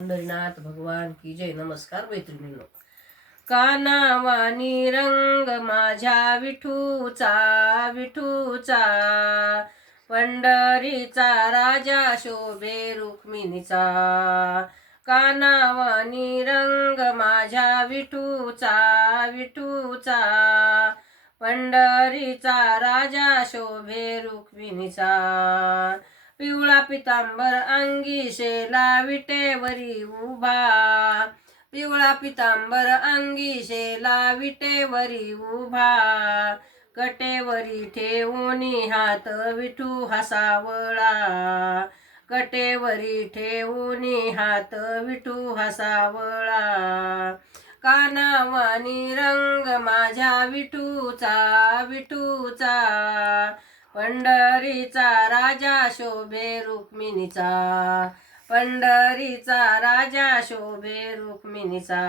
पंढरीनाथ भगवान की जय. नमस्कार मैत्रिणींनो. कानावानी रंग माझ्या विठूचा विठूचा, पंढरीचा राजा शोभे रुक्मिणीचा. कानावानी रंग माझ्या विठूचा विठूचा, पंढरीचा राजा शोभे रुक्मिणीचा. पिवळा पितांबर अंगी शेला विटेवरी उभा, पिवळा पितांबर अंगी शेला विटेवरी उभा, कटेवरी ठेवूनी हात विठू हसावळा, कटेवरी ठेवूनी हात विठू हसावळा. कानावानी रंग माझ्या विठूचा विठूचा, पंढरीचा राजा शोभे रुक्मिणीचा, पंढरीचा राजा शोभे रुक्मिणीचा.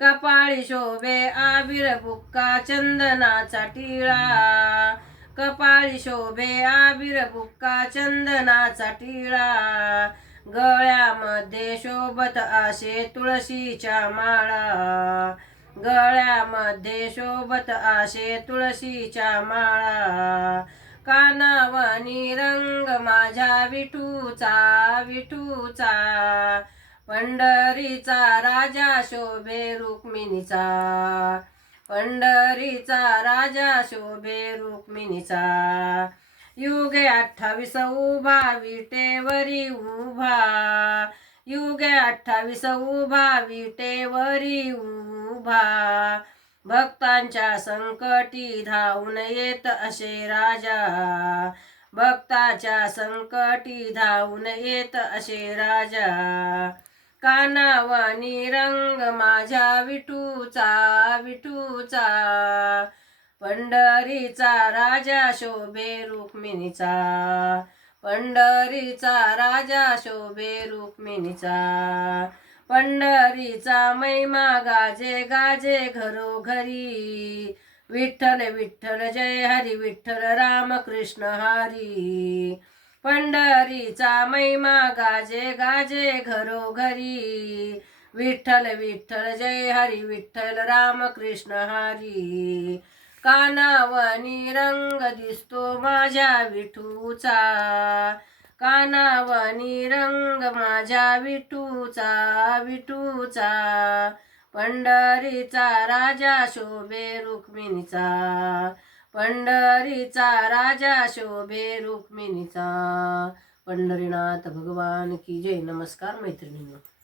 कपाळी शोभे आबिर बुक्का चंदनाचा टिळा, कपाळी शोभे आबिर बुक्का चंदनाचा टिळा, गळ्यामध्ये शोभत आशे तुळशीच्या माळा, गळ्यामध्ये शोभत आशे तुळशीच्या माळा. कानावानी रंग माझ्या विठूचा विठूचा, पंढरीचा राजा शोभे रुक्मिणीचा, पंढरीचा राजा शोभे रुक्मिणीचा. युगे 28 उभा विटेवरी उभा, युगे 28 उभा विटेवरी उभा, भक्तांच्या संकटी धावून येत असे राजा, भक्ताच्या संकटी धावून येत असे राजा. कानावानी रंग माझ्या विठूचा विठूचा, पंढरीचा राजा शोभे रुक्मिणीचा, पंढरीचा राजा शोभे रुक्मिणीचा. पंढरीचा महिमा गाजे गाजे घरोघरी, विठ्ठल विठ्ठल जय हरी विठ्ठल राम कृष्ण हरी. पंढरीचा महिमा गाजे गाजे घरोघरी, विठ्ठल विठ्ठल जय हरी विठ्ठल राम कृष्ण हरी. कानावानी रंग दिसतो माझ्या विठूचा, कानावानी रंग माझ्या विठूचा विठूचा, पंढरीचा राजा शोभे रुक्मिणीचा, पंढरीचा राजा शोभे रुक्मिणीचा. पंढरीनाथ भगवान की जय. नमस्कार मैत्रिणींनो.